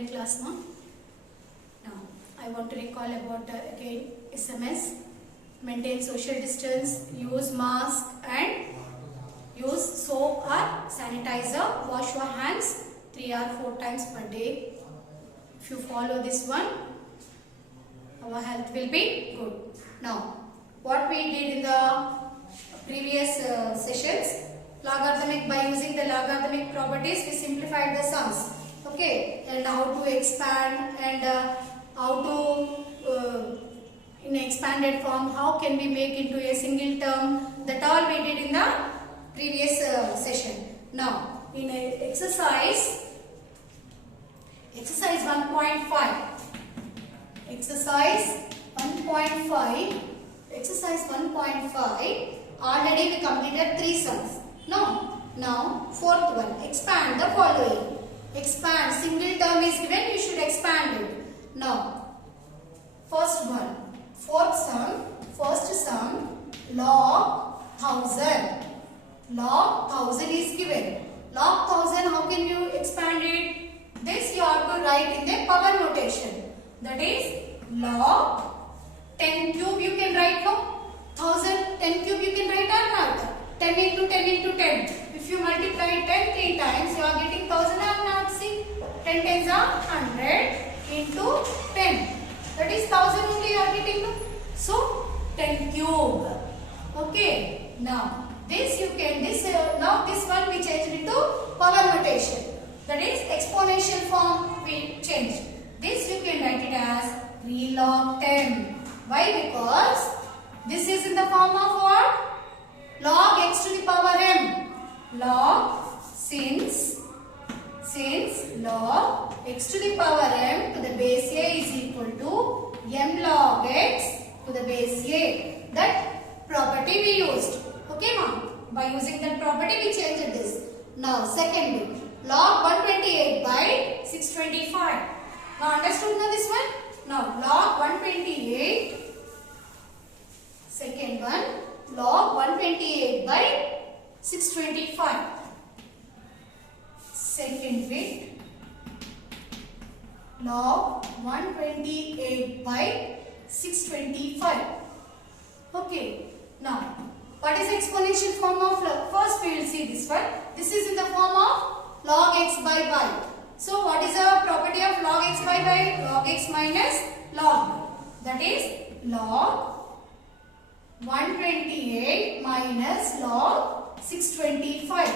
online class now. Now I want to recall about again SMS. Maintain social distance, use mask and use soap or sanitizer. Wash your hands 3 or 4 times per day. If you follow this one, our health will be good. Now, what we did in the previous sessions, logarithmic, by using the logarithmic properties, we simplified the sums. Okay, and how to expand and how to in expanded form, how can we make into a single term, that all we did in the previous session. Now, in exercise 1.5, exercise 1.5, already we completed 3 sums. Now fourth one, expand the following. Expand, single term is given, you should expand it. Now, first one, first sum, log 1000. Log 1000 is given. Log 1000, how can you expand it? This you have to write in the power notation. That is log 10 cube you can write, no? 1000, 10 cube you can write or not? 10 into 10 into 10. If you multiply 10 3 times, you are getting 1000 or not? See, 10 tens are 100 into 10. That is 1000 only you are getting. So 10 cube. Okay. Now this you can now this one we changed into power notation. That is exponential form we changed. This you can write it as 3 log 10. Why? Because this is in the form of what? Log x to the power m. Log since log x to the power m to the base a is equal to m log x to the base a. That property we used. Okay, ma'am. By using that property we changed this. Now second bit, log 128 by 625. Now understood now this one? Now log 128. Second one, log 128 by 625. Second bit, log 128 by 625. Okay. Now, what is exponential form of log? First we will see this one. This is in the form of log x by y. So, what is the property of log x by y? Log x minus log y. That is log 128 minus log 625.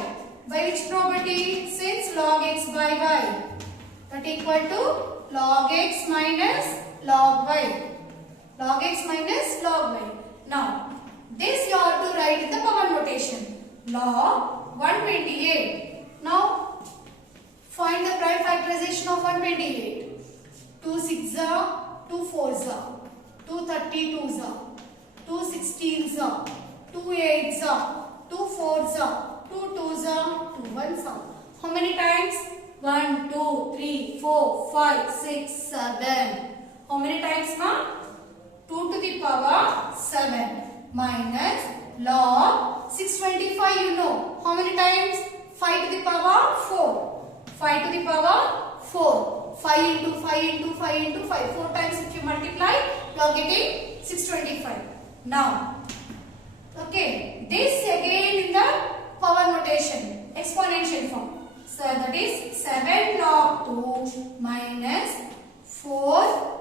By which property? Since log x by y, that equal to log x minus log y. Log x minus log y. Now, this you have to write in the power notation. Log 128. Now, find the prime factorization of 128. 2 6 are, 2 4s are, 2 32s are, 2 16s are, 2 8s are, 2 4s are, 2 2s are, 2 1s are. How many times? 1, 2, 3, 4, 5, 6, 7. How many times, ma'am? 2 to the power 7 minus log 625, you know. How many times? 5 to the power 4. 5 to the power 4. 5 into 5 into 5 into 5. 4 times if you multiply, you are getting 625. Now, okay, this again in the power notation, exponential form. So that is 7 log 2 minus 4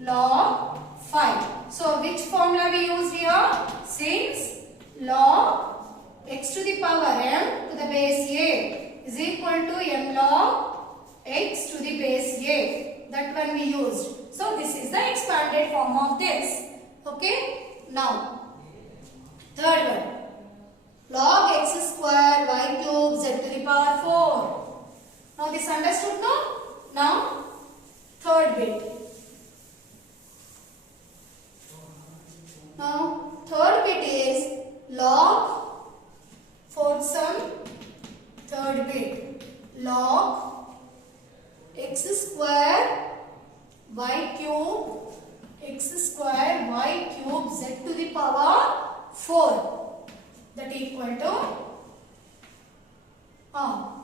log 5. So which formula we use here? Since log x to the power m to the base a is equal to m log x to the base a. That one we used. So this is the expanded form of this. Okay. Now, third one. Log x square y cube z to the power 4. Now this understood now? Now, third bit. Now, third bit is log, fourth sum, third bit, log x square y cube z to the power 4. That equal to,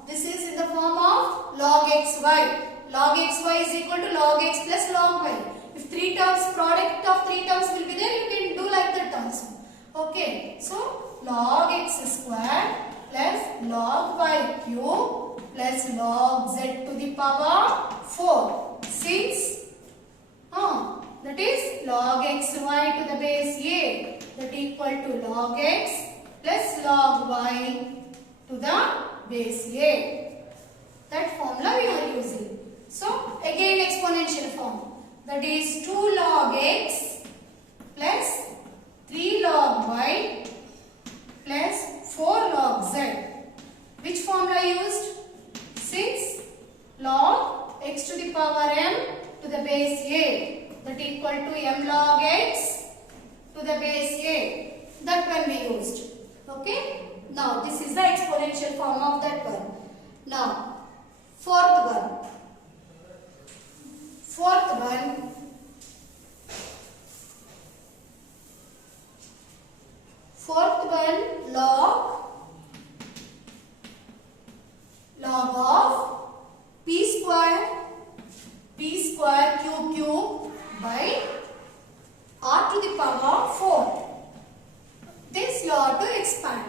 this is in the form of log xy. Log xy is equal to log x plus log y. If three terms, product of three terms will be there, you can do like that also. Okay, so log x square plus log y cube plus log z to the power 4. Since that is log xy to the base a, that equal to log x plus log y to the base a. That formula we are using. So again exponential form, that is 2 log x plus 3 log y plus 4 log z. Which formula used? Since log x to the power m to the base a, that equal to m log x to the base a, that one we used. Okay. Now this is the exponential form of that one. Now fourth one log of p square cube by r to the power 4. This you have to expand.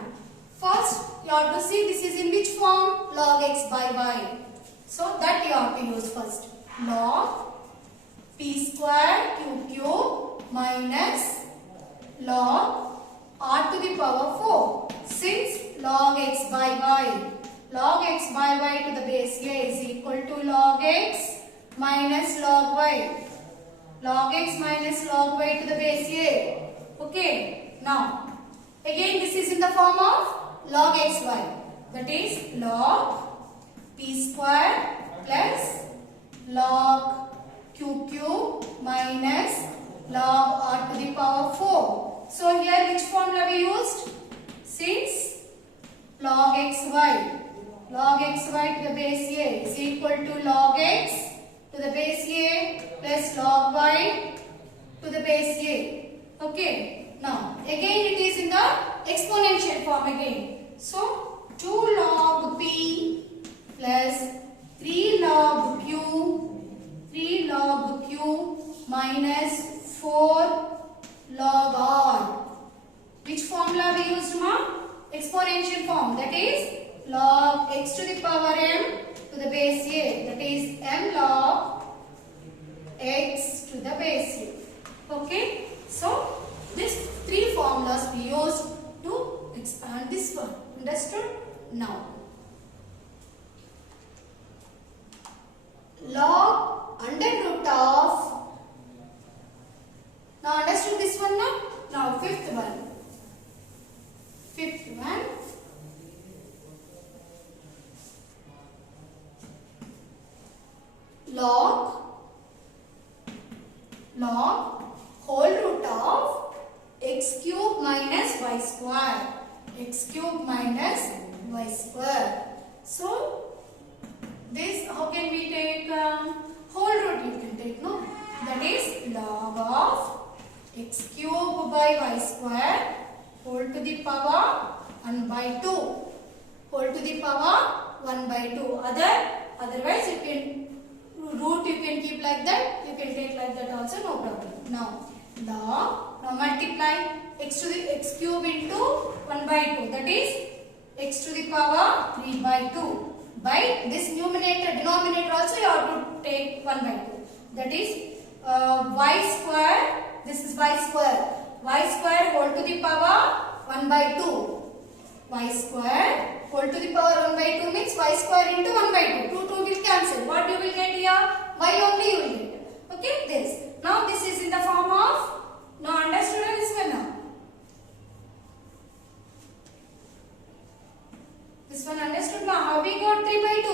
First you have to see this is in which form? Log x by y. So that you have to use first. Log p square cube minus log r to the power 4. Since log x by y to the base a is equal to log x minus log y. Log x minus log y to the base a. Okay. Now again this is in the form of log xy. That is log p square plus log cube minus log r to the power 4. So here which formula we used? Since log xy to the base a is equal to log x to the base a plus log y to the base a. Okay. Now again it is in the exponential form again. So 2 log p plus 3 log q minus 4 log r. Which formula we used, ma? Exponential form, that is log x to the power m to the base a, that is m log x to the base a. Okay. So these three formulas we used to expand this one. Understood? Now log under root of, now understood this one now? Now fifth one log whole root of x cube minus y square. So this how can we take? Whole root you can take, no? That is log of x cube by y square whole to the power 1 by 2. Whole to the power 1 by 2. Otherwise you can root you can keep like that. You can take like that also, no problem. Now multiply x cube into 1 by 2. That is x to the power 3 by 2. By this denominator also you have to take 1 by 2. That is y square. This is y square. Y square whole to the power 1 by 2. Y square whole to the power 1 by 2 means y square into 1 by 2. 2 will cancel. What you will get here? Y only you will get. Okay, this. Now this is in the form of, now understood this one now? This one understood now? How we got 3 by 2?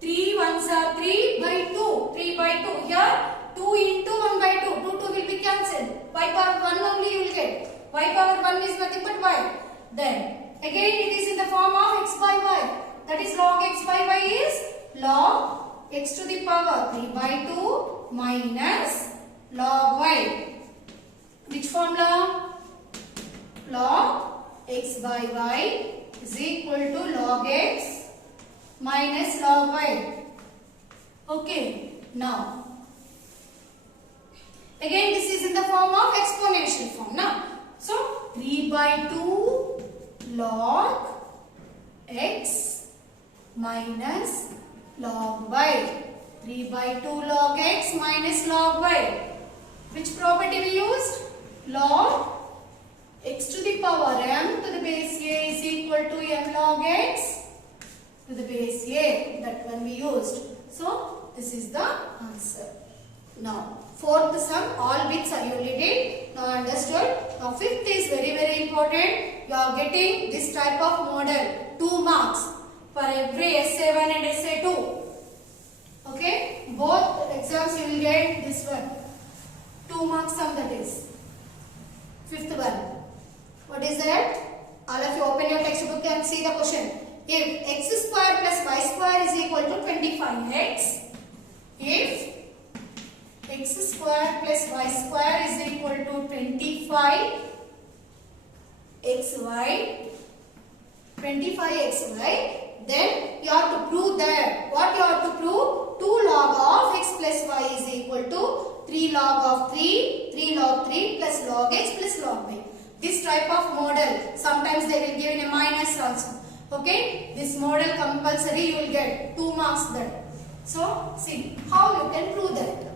3 ones are 3 by 2. 3 by 2. Here 2 into 1 by 2. 2 will be cancelled. Y power 1 only you will get. Y power 1 is nothing but y. Then again it is in the form of x by y. That is log x by y is log x to the power 3 by 2 minus log y. Which formula? Log x by y is equal to log x minus log y. Okay, now again this is in the form of exponential form now. So 3 by 2 log x minus log y. 3 by 2 log x minus log y. Which property we used? Log x to the power m to the base a is equal to m log x to the base a. That one we used. So this is the answer. Now fourth sum, all bits I already did. Now understood. Now fifth is very important. You are getting this type of model. 2 marks for every essay 1 and essay 2. Okay, both exams you will get this one. 2 marks sum, that is. Fifth one. What is that? All of you open your textbook and see the question. If x square plus y square is equal to 25x, if x square plus y square is equal to 25xy, 25xy, then you have to prove that. What you have to prove? 2 log of x plus y is equal to 3 log of 3, 3 log 3 plus log x plus log y. This type of model, sometimes they will give in a minus also. Okay, this model compulsory you will get 2 marks there. So see how you can prove that.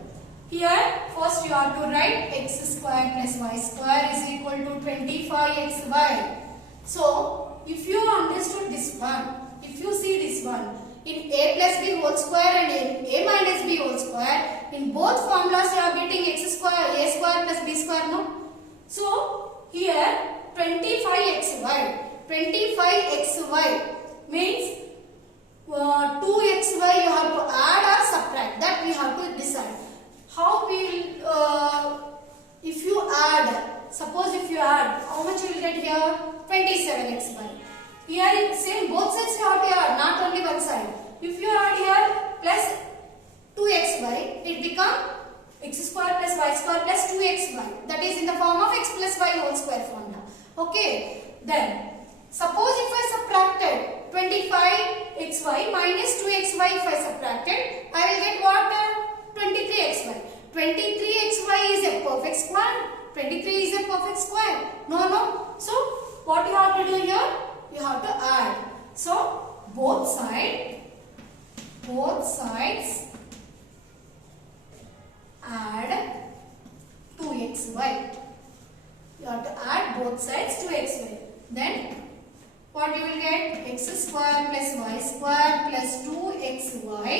Here first you have to write x square plus y square is equal to 25xy. So if you understood this one, if you see this one, in a plus b whole square and a minus b whole square, in both formulas you are getting x square, a square plus b square, no? So here 25xy, 25xy means 2xy you have to add or subtract. That we have to decide. How will if you add, suppose if you add, how much you will get here? 27xy. Here same both sides you have to add, not only one side. If you add here plus 2xy, it become x square plus y square plus 2xy. That is in the form of x plus y whole square formula. Okay. Then suppose if I subtracted 25xy minus 2xy, if I subtracted, I will get what? 23xy. 23xy is a perfect square. 23 is a perfect square. No. So what you have to do here? You have to add. So both sides add 2xy. You have to add both sides 2xy. Then what you will get? X square plus y square plus 2xy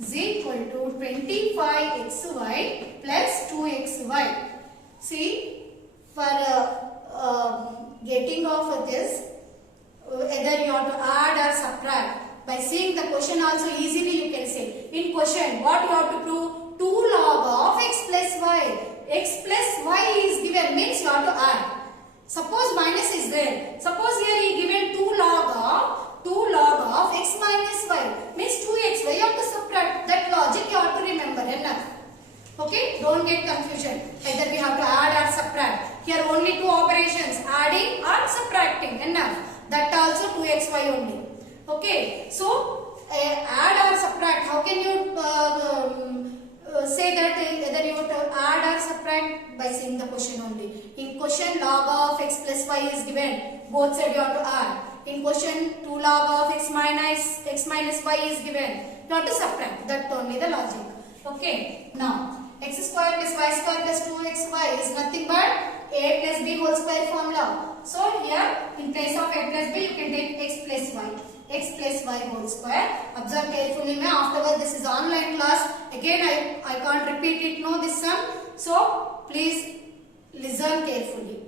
is equal to 25xy plus 2xy. See, for getting of this, either you have to add or subtract. By seeing the question also easily you can say. In question, what you have to prove? 2 log of x plus y. X plus y is given, means you have to add. Suppose minus is there. Suppose here he given 2 log of x minus y, means 2xy. You have to subtract. That logic you have to remember. Enough. Okay, don't get confusion. Either we have to add or subtract. Here only 2 operations, adding or subtracting. Enough. That also 2xy only. Okay, so add or subtract. How can you say that either you have to add or subtract? By seeing the question only. In question, log of x plus y is given. Both sides you have to add. In question, 2 log of x minus y is given. You have to subtract. That only the logic. Okay, now x square plus y square plus 2xy is nothing but a plus b whole square formula. So here in place of a plus b you can take x plus y whole square. Observe carefully. Afterwards this is online class. Again I can't repeat it. No, this sum. So please listen carefully.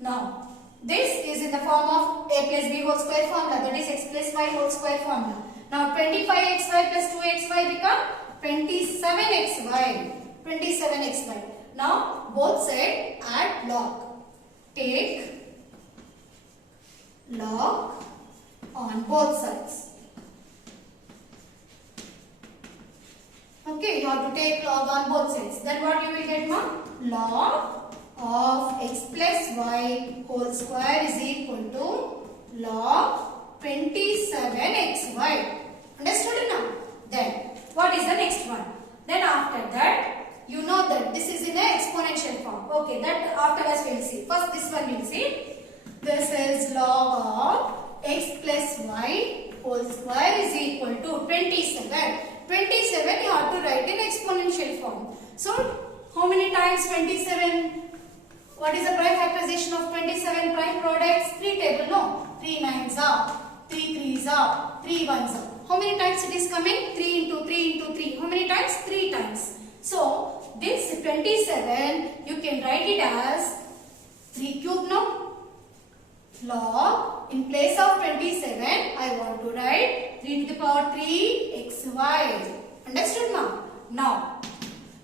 Now this is in the form of a plus b whole square formula. That is x plus y whole square formula. Now 25xy plus 2xy become 27xy. 27xy. Now both sides add log. Take log on both sides. Okay, you have to take log on both sides. Then what you will get, ma'am? Log of x plus y whole square is equal to log 27xy. Understood now? Then What is the next one? Then after that, you know that this is in an exponential form. Okay, that afterwards we will see. First this one we will see. This is log of x plus y whole square is equal to 27. 27 you have to write in exponential form. So how many times 27? What is the prime factorization of 27 prime products? 3 table, no? 3 nines are, 3 threes are, 3 ones are. How many times it is coming? 3 into 3 into 3. How many times? 3 times. So this 27 you can write it as 3 cube, no? Log, in place of 27 I want to write 3 to the power 3 xy. Understood now? Now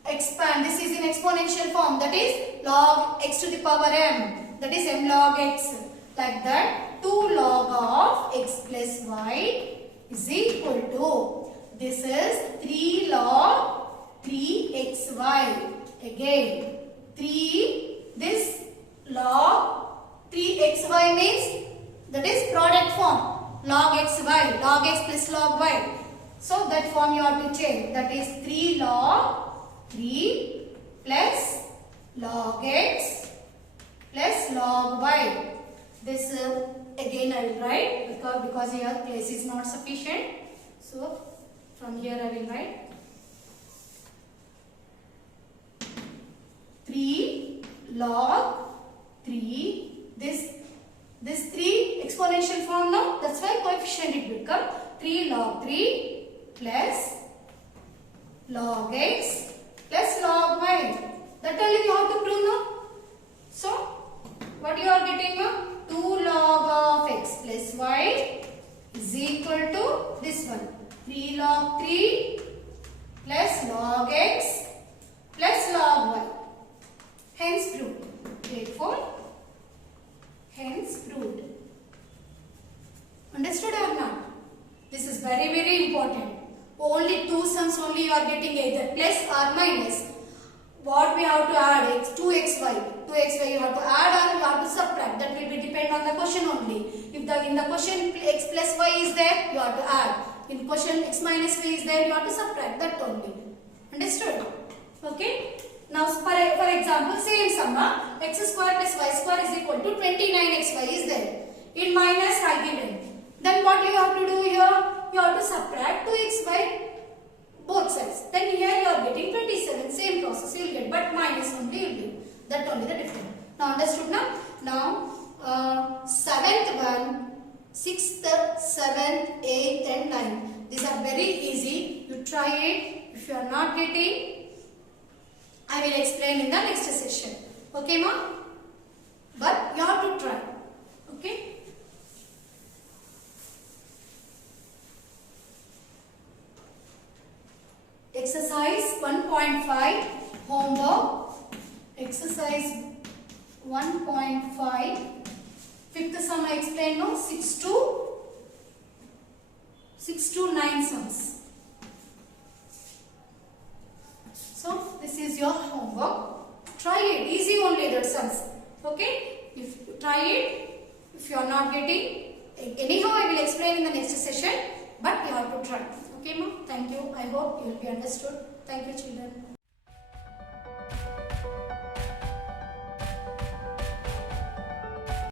expand, this is in exponential form, that is log x to the power m, that is m log x. Like that 2 log of x plus y is equal to, this is 3 log 3xy. Again 3, this log 3xy means that is product form, log xy, log x plus log y. So that form you have to change, that is 3 log 3 plus log x plus log y. This again I will write because here place is not sufficient. So from here I will write 3 log 3, this 3 exponential form now, that's why coefficient it will become 3 log 3 plus log x plus log y. That only you have to prove now. So what you are getting now? 2 log of x plus y is equal to this one, 3 log 3 plus log x plus log y. Hence proved. Therefore, hence proved. Understood or not? This is very, very important. Only 2 sums only you are getting, either plus or minus. What we have to add? 2xy. 2xy you have to add or you have to subtract. That will be depend on the question only. If in the question x plus y is there, you have to add. In question x minus y is there, you have to subtract. That only. Understood? Okay. Now for example, same sum, x square plus y square is equal to 29xy is there. In minus I given. Then what you have to do here? You have to subtract 2xy both sides. Then here you are getting 27. Same process you will get, but minus only you will get. That only the difference. Now understood now? Now 7th one, 6th, 7th, 8th and 9th. These are very easy. You try it. If you are not getting, I will explain in the next session. Okay, ma? But you have to try. Okay? Exercise 1.5 homework. Exercise 1.5. Fifth sum I explained now. 6 to 9 sums. So this is your homework. Try it. Easy only that sums. Okay? If you try it, if you are not getting, anyhow I will explain in the next session. But you have to try. Okay, ma'am? Thank you. I hope you will be understood. Thank you, children.